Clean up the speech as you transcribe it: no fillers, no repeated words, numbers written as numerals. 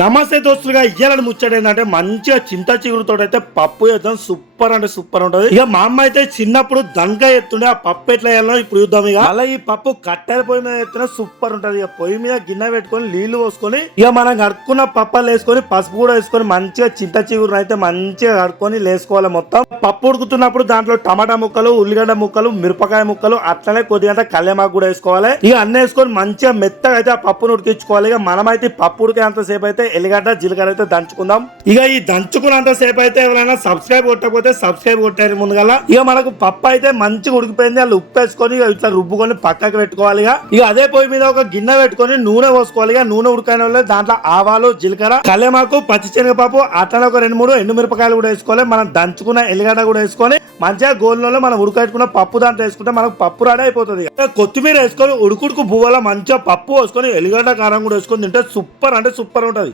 నమస్తే దోస్తులుగా ఇయ్యాలని ముచ్చట ఏంటంటే మంచిగా చింత చిగురుతో అయితే పప్పు చేద్దాం. సూపర్ అంటే సూపర్ ఉంటది. ఇక మా అమ్మ అయితే చిన్నప్పుడు దనక ఎత్తుండే ఆ పప్పు ఎట్లా వేయాలో ఇప్పుడు చూద్దాం. ఇక అలా ఈ పప్పు కట్టెల పొయ్యి మీద ఎత్తున సూపర్ ఉంటది. ఇక పొయ్యి మీద గిన్నె పెట్టుకొని నీళ్లు పోసుకొని ఇక మనం కడుక్కున్న పప్పలు వేసుకొని పసుపు కూడా వేసుకొని మంచిగా చింత చిగురు అయితే మంచిగా కడుక్కొని లేసుకోవాలి. మొత్తం పప్పు ఉడుకుతున్నప్పుడు దాంట్లో టమాటా ముక్కలు, ఉల్లిగడ్డ ముక్కలు, మిరపకాయ ముక్కలు, అట్లనే కొద్దిగా కళ్యామాకు కూడా వేసుకోవాలి. ఇక అన్ని వేసుకొని మంచిగా మెత్తగా అయితే ఆ పప్పును ఉడికించుకోవాలి. ఇక మనమైతే పప్పు ఉడికేంత సేపు అయితే ఎల్లిగడ్డ జీలకర్ర అయితే దంచుకుందాం. ఇక ఈ దంచుకున్నంత సేపు అయితే ఎవరైనా సబ్స్క్రైబ్ కొట్టకపోతే సబ్స్క్రైబ్ కొట్టారు ముందుగా. ఇక మనకు పప్పు అయితే మంచిగా ఉడికిపోయింది. అలా ఉప్పు వేసుకొని ఇట్లా రుబ్బుకొని పక్కకు పెట్టుకోవాలి. ఇక అదే పొయ్యి మీద ఒక గిన్నె పెట్టుకొని నూనె పోసుకోవాలి. నూనె ఉడికైన వాళ్ళు దాంట్లో ఆవాలు, జీలకర్ర, కళ్యామాకు, పచ్చిశనగపప్పు, అట్లా ఒక 2-3 ఎండుమిరపకాయలు కూడా వేసుకోవాలి. మనం దంచుకున్న ఎల్లిగడ్డ కూడా వేసుకొని మంచిగా గోల్లోనే మనం ఉడకట్టుకున్న పప్పు దాంట్లో వేసుకుంటే మనకు పప్పు రెడీ అయిపోతుంది. కొత్తిమీర వేసుకొని ఉడుకుడుకు బువ్వల మంచిగా పప్పు వేసుకొని ఎల్లిగడ్డ కారం కూడా వేసుకొని తింటే సూపర్ అంటే సూపర్ ఉంటది.